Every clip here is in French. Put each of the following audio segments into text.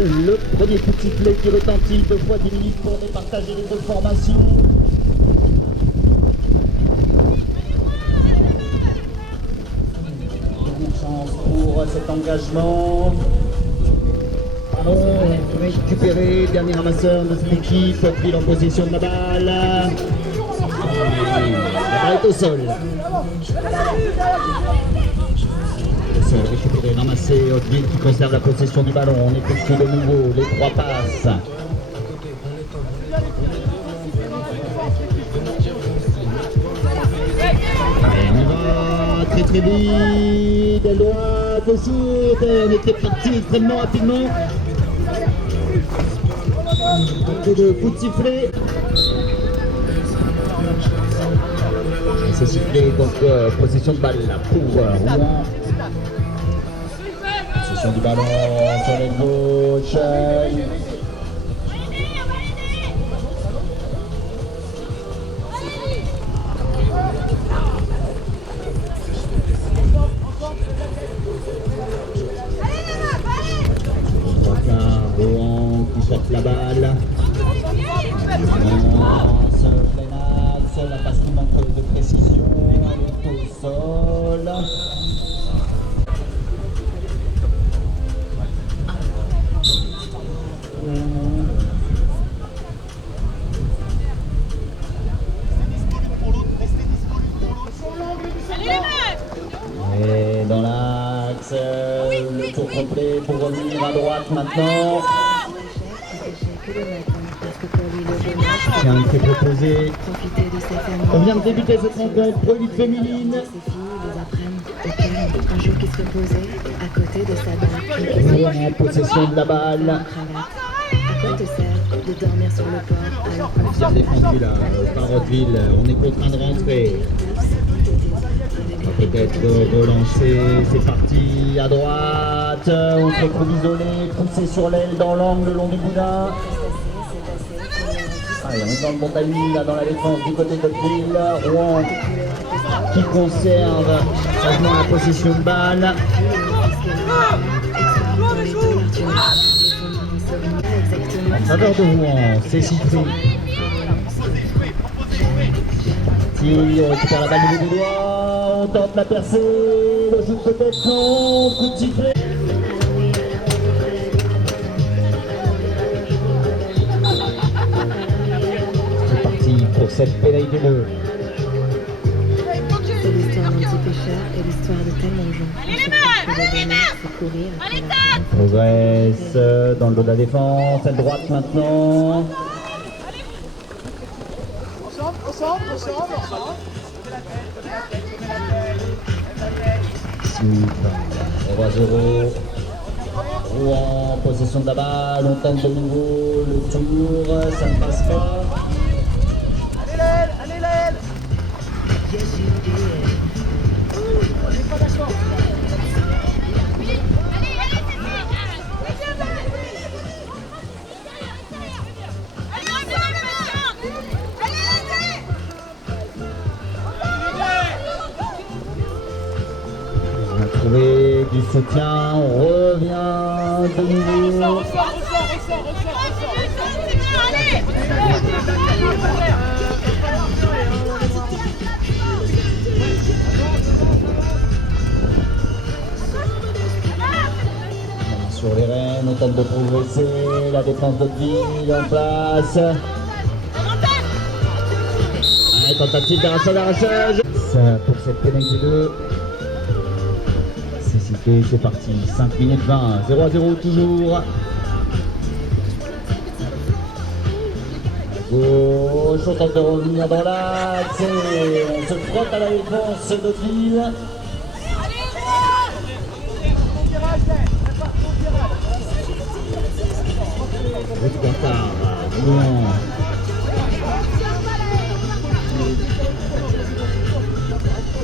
Le premier coup de sifflet qui retentit 2 fois 10 minutes pour départager les deux formations. Une chance pour cet engagement. Ballon récupéré, dernier ramasseur de cette équipe, pris en possession de la balle. La balle est au sol. Au sol, récupéré, ramassé, Hauteville qui conserve la possession du ballon. On effectue de nouveau les 3 passes. Allez, on va très très vite. Elle doit aussi. On était parti extrêmement rapidement. Un peu de coup de sifflet. C'est sifflé, donc possession de balle pour Rouen. Possession du ballon sur l'aile gauche. Rouen qui porte la balle. La passe qui manque de précision, elle est au sol. Et dans l'axe, le tour complet pour revenir à droite maintenant. Tiens, qui est proposé. On vient de débuter cette rencontre pour l'élite féminine. Un jour qui se reposait à côté de sa barre. En possession de la balle. À quoi te sert de dormir sur le port Bien défendu là, par Hauteville. On est contraint de rentrer. On va peut-être relancer. C'est parti à droite. On se retrouve isolé, poussé sur l'aile dans l'angle le long du boudin. Allez, on est dans le bon timing là, dans la défense du côté d'Hauteville. Rouen qui conserve sagement la possession de balle. En faveur de Rouen, c'est sifflé. Qui récupère la balle du bout des doigts. On tente la percée. Le shoot peut-être non. Coup de sifflet. Pour cette pénalité bleue. C'est l'histoire d'un petit pêcheur et l'histoire de tellement de gens. Allez les mains, C'est courir. allez tape. Progresse dans le dos de la défense, à droite maintenant. Ensemble. 0-0. Rouen, possession de la balle, on tente de nouveau le tour, ça ne passe pas. Allez l'aile. On n'est pas d'accord. On a trouvé du soutien, on revient de nouveau. Sur les rênes, on tente de progresser, la défense d'Hauteville en place. Allez, tentative d'arrachage. Ça pour cette pénalité 2. C'est sifflé, c'est parti. 5 minutes 20, 0-0 toujours. Gauche, on tente de revenir dans l'axe. On se frotte à la défense d'Hauteville.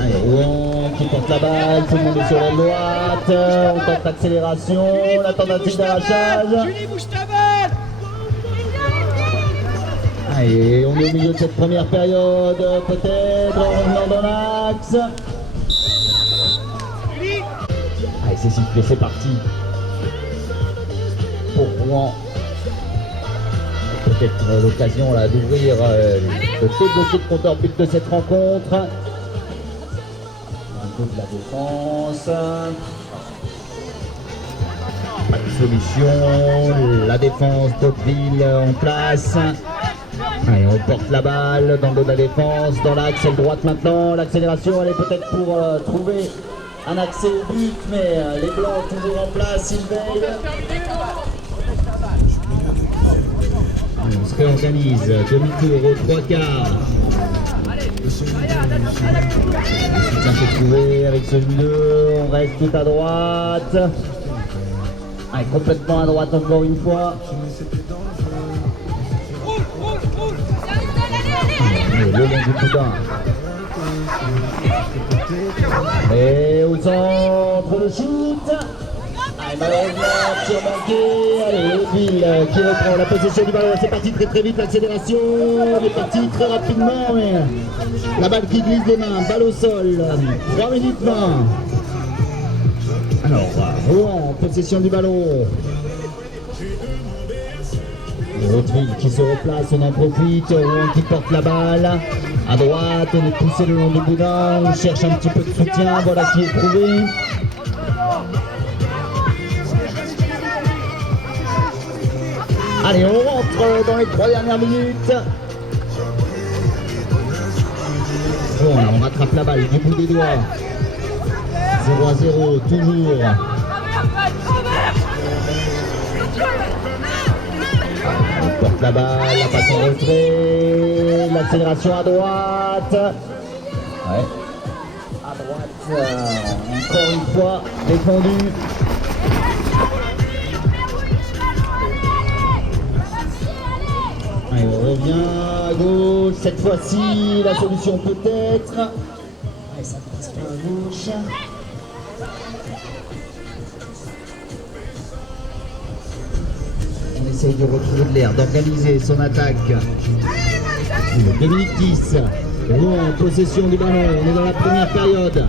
Allez, Rouen qui porte la balle, tout le monde est sur la droite, on tente l'accélération, la tentative d'arrachage. Julie, bouge ta balle. Allez, on est au milieu de cette première période, peut-être, en revenant dans l'axe. Allez, c'est sifflé, c'est parti. Pour Rouen. Peut-être l'occasion là d'ouvrir, de débloquer le compteur but de cette rencontre. Un coup de la défense. Pas de solution. La défense d'Hauteville en place. Allez, on porte la balle dans le dos de la défense, dans l'axe droite maintenant. L'accélération, elle est peut-être pour trouver un accès au but, mais les Blancs toujours en place, ils veillent. On se réorganise, demi-tour aux 3 quarts. Le soutien peut trouver avec ce milieu, on reste tout à droite. Allez, complètement à droite encore une fois. Le long du boudin. Et au centre le shoot. Allez, malheureusement, tir manqué. Allez, Hauteville qui reprend la possession du ballon. C'est parti très vite, l'accélération. On est parti très rapidement, mais la balle qui glisse des mains, balle au sol. 3 minutes 20. Alors, Rouen, possession du ballon. Hauteville qui se replace, on en profite, Rouen qui porte la balle. À droite, on est poussé le long du boudin, on cherche un petit peu de soutien, voilà qui est trouvé. Allez, on rentre dans les 3 dernières minutes. On rattrape la balle du bout des doigts. 0-0, toujours. On porte la balle, la passe en retrait, l'accélération à droite. Ouais. À droite, encore une fois, défendu. Allez, on revient à gauche, cette fois-ci, la solution peut-être. Allez, ça passe pas à gauche. On essaye de retrouver de l'air, d'organiser son attaque. 2 minutes 10. Rouen, possession du ballon, on est dans la première période.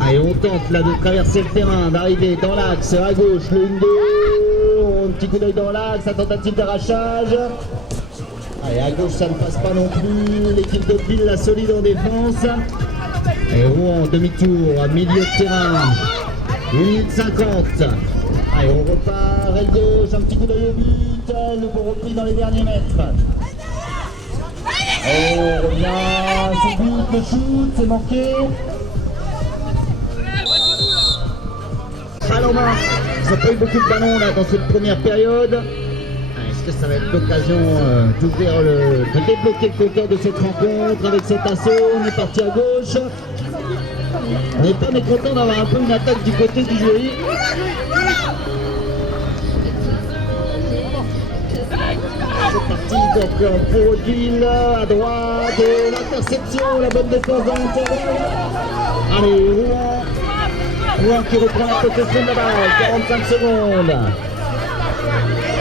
Allez, on tente là de traverser le terrain, d'arriver dans l'axe, à gauche, le 1-2. Un petit coup d'œil dans l'axe, la tentative d'arrachage. Allez, à gauche, ça ne passe pas non plus. L'équipe de Hauteville, la solide en défense. Et Rouen, demi-tour, milieu de terrain. 1 minute 50. Allez, on repart, aile gauche, un petit coup d'œil au but, le bon repris dans les derniers mètres. Et on revient, c'est but, le shoot, c'est manqué. Saloma, ils n'ont pas eu beaucoup de ballons là dans cette première période. Est-ce que ça va être l'occasion d'ouvrir de débloquer le compteur de cette rencontre avec cet assaut? On est parti à gauche. On n'est pas mécontent d'avoir un peu une attaque du côté du jury. C'est parti donc pour Hauteville à droite, et l'interception, la bonne défense dans l'intérieur. Allez, Rouen qui reprend la possession de la balle, 45 secondes.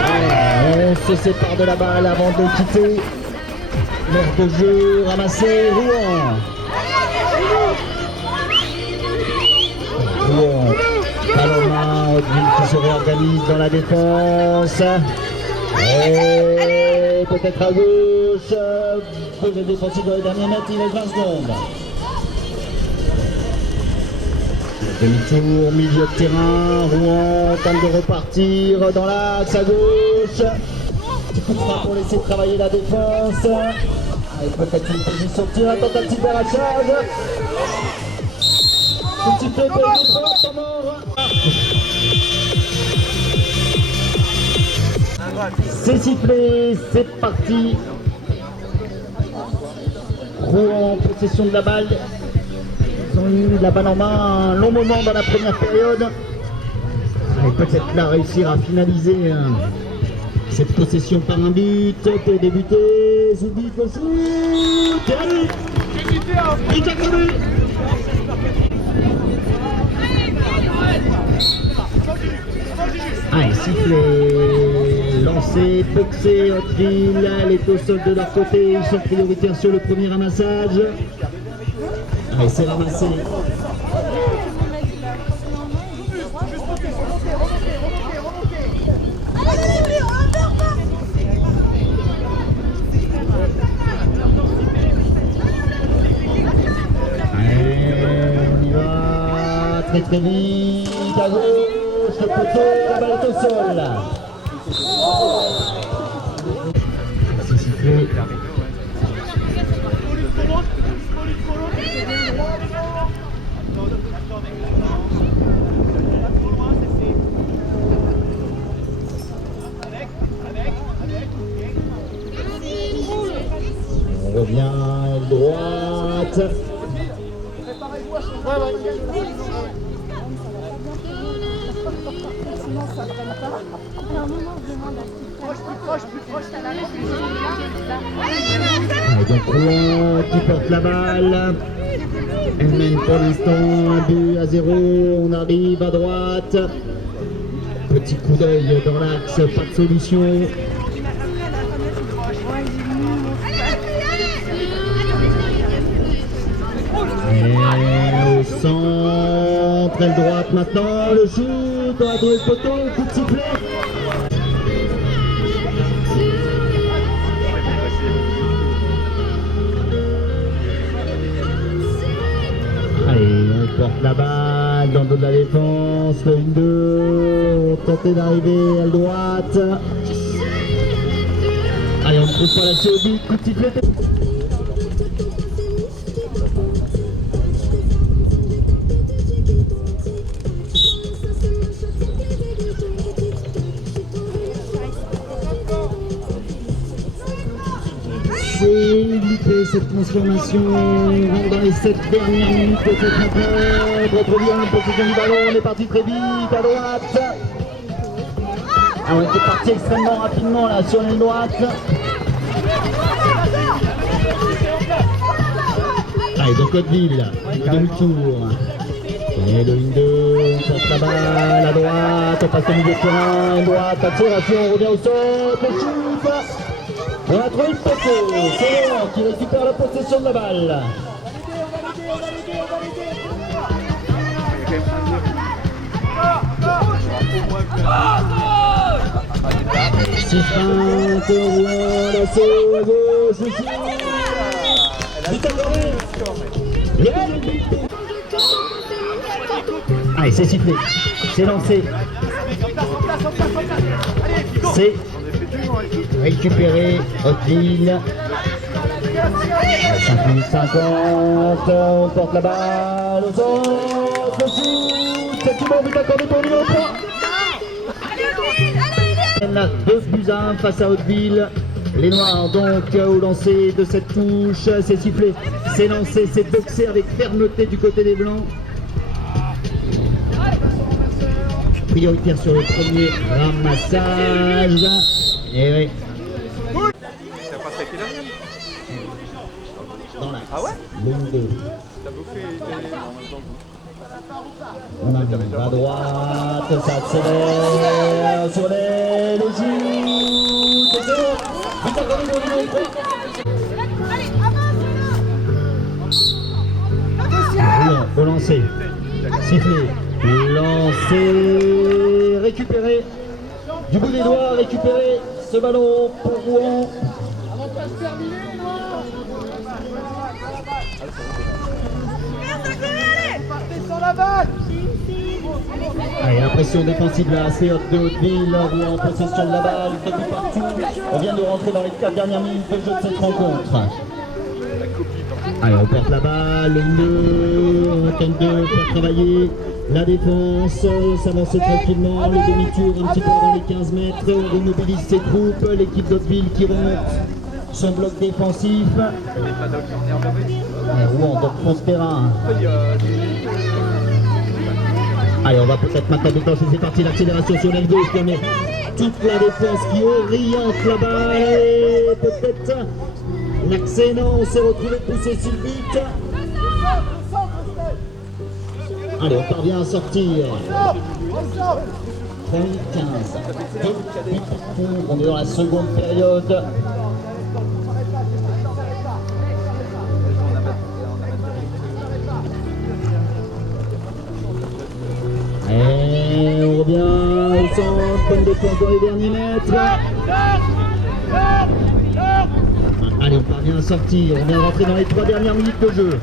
Allez, on se sépare de la balle avant de quitter. L'air de jeu ramassé, Rouen, ballon main, Hauteville qui se réorganise dans la défense. Et peut-être à gauche, projet défensif dans les derniers mètres, il reste 20 secondes. Demi-tour, milieu de terrain, Rouen tente de repartir dans l'axe à gauche. Petit coup de frein pour laisser travailler la défense. Avec peut-être une position de tir, tentative d'arrachage. Petit peu de défense à mort. C'est sifflé, c'est parti. Rouen en possession de la balle. Ils ont eu la balle en main un long moment dans la première période. Et peut-être là réussir à finaliser cette possession par un but pour débuter. Zoubit le shoot. Et allez, but à crever. Allez, sifflé, lancé, boxé, Hauteville, elle est au sol de leur côté, ils sont prioritaires sur le premier ramassage. Allez, c'est ramassé. très très vite, à gauche, le poteau, la balle est au sol. C'est sifflé. On revient à droite. Et donc Rouen qui porte la balle. Elle mène pour l'instant un but à 0. On arrive à droite. Petit coup d'œil dans l'axe, pas de solution. Et au centre, aile droite maintenant, le shoot, dans la droite poteau, coup de sifflet. Allez, on porte la balle dans le dos de la défense, le 1-2, on tente d'arriver à droite. Allez, on ne trouve pas la chaude, coup de sifflet. C'est limité cette transformation, on rentre dans les 7 dernières minutes de cette rencontre. Retrouve en possession du ballon, on est parti très vite à droite. Ah, on était parti extrêmement rapidement là sur l'aile droite. Allez, donc Hauteville, demi-tour. Et le 1-2, on passe la balle à droite, on passe au milieu de terrain, à droite, accélération, on revient au sol, le shoot. On a trouvé le poteau, c'est Léon qui récupère la possession de la balle. C'est feinte, Rouen, l'assaut à gauche, ici. Vite accordé. Allez, c'est sifflé, c'est lancé. C'est récupéré, Hauteville. 5 minutes 50, on porte la balle au centre, le shoot, c'est tout bon, but accordé pour le numéro 3. 2-1 face à Hauteville. Les Noirs donc au lancer de cette touche, c'est sifflé, c'est lancé, c'est boxé avec fermeté du côté des Blancs. Prioritaire sur le premier ramassage. Et oui. Ça passe à quelle heure? Dans l'axe. Ah ouais? Le 2. T'as bouffé On arrive à droite, ça accélère sur les joues. C'est bon. Vite accordé pour le numéro 3. Au lancer. Sifflé. Lancé. Récupéré. Du bout des doigts, récupéré ce ballon pour Rouen. Allez, la pression défensive là, assez haute de Hauteville. Rouen en possession de la balle, fait du partout. On vient de rentrer dans les 4 dernières minutes de jeu de cette rencontre. Allez, on porte la balle, on tente de faire travailler la défense, s'avancer tranquillement, le demi-tour un petit peu dans les 15 mètres, on remobilise ses troupes, l'équipe d'Hauteville qui remonte son bloc défensif. Rouen donc fond de terrain. Allez, on va peut-être maintenant déclencher, c'est parti, l'accélération sur l'aile gauche, mais toute la défense qui oriente là-bas, et peut-être l'accès, non, on s'est retrouvé poussé si vite. Allez, on parvient à sortir. 3-15. On est dans la seconde période. Et on revient au centre, bonne défense dans les derniers mètres. Allez, on parvient à sortir. On vient de rentrer dans les 3 dernières minutes de jeu.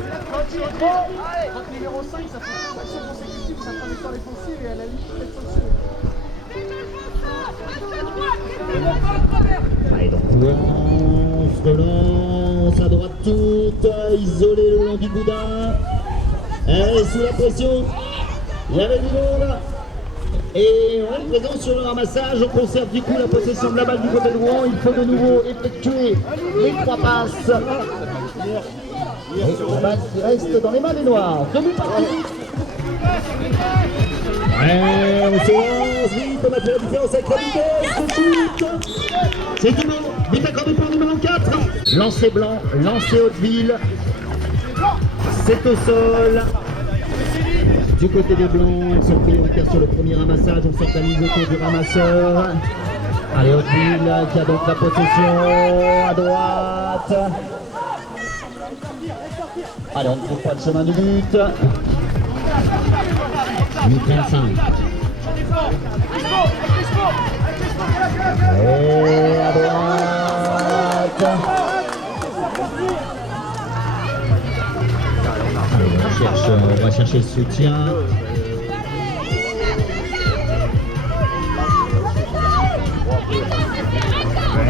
Allez, donc relance à droite toute, isolé le long du boudin. Elle est sous la pression. Il y avait du monde. Et on est présent sur le ramassage. On conserve du coup la possession de la balle du côté de Rouen. Il faut de nouveau effectuer les 3 passes. Et la balle qui reste dans les mains des Noirs. Demi parti. Ouais, on se lance vite, on a fait la différence avec la vitesse, c'est tout bon, vite accordé pour le numéro 4. Lancer blanc, lancer Hauteville, c'est au sol. Du côté des blancs, ils sont prioritaires sur le premier ramassage, on s'organise autour du ramasseur. Allez, Hauteville qui a donc la possession à droite. Allez, on ne trouve pas le chemin du but. 35. Et à droite. Allez, on va chercher le soutien.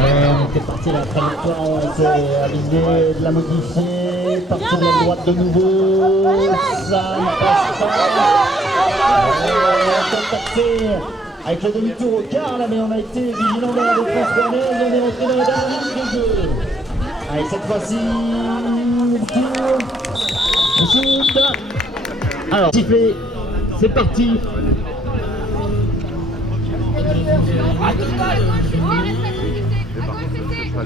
On était parti la trajectoire, on s'est avisé de la modifier, partir de la droite de nouveau, ça ne passe pas. Contacté avec le demi-tour au quart là, mais on a été vigilant dans la défense rouennaise, on est rentré dans la dernière ligne de jeu. Allez, cette fois-ci, le tour, on shoot. Alors, sifflé, c'est parti. On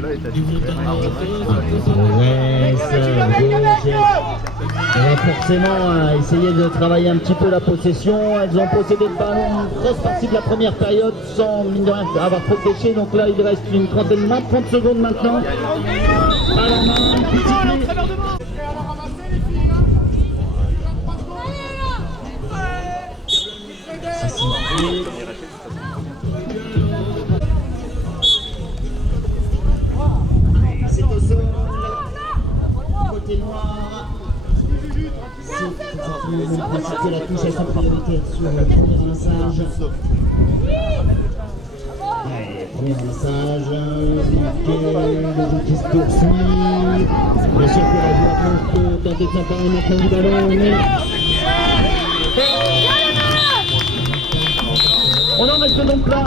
va forcément essayer de travailler un petit peu la possession. Elles ont possédé le ballon une grosse partie de la première période sans mine de rien avoir trop de déchets. Donc là il reste une trentaine, 30 secondes maintenant. À la main, petit pli. C'est au sol, côté noir. C'est la touche à sa priorité sur le premier ramassage. Allez, premier ramassage, le jeu qui se poursuit. Bien sûr que la joueur peut tenter de s'emparer maintenant du ballon, mais... On en reste donc là.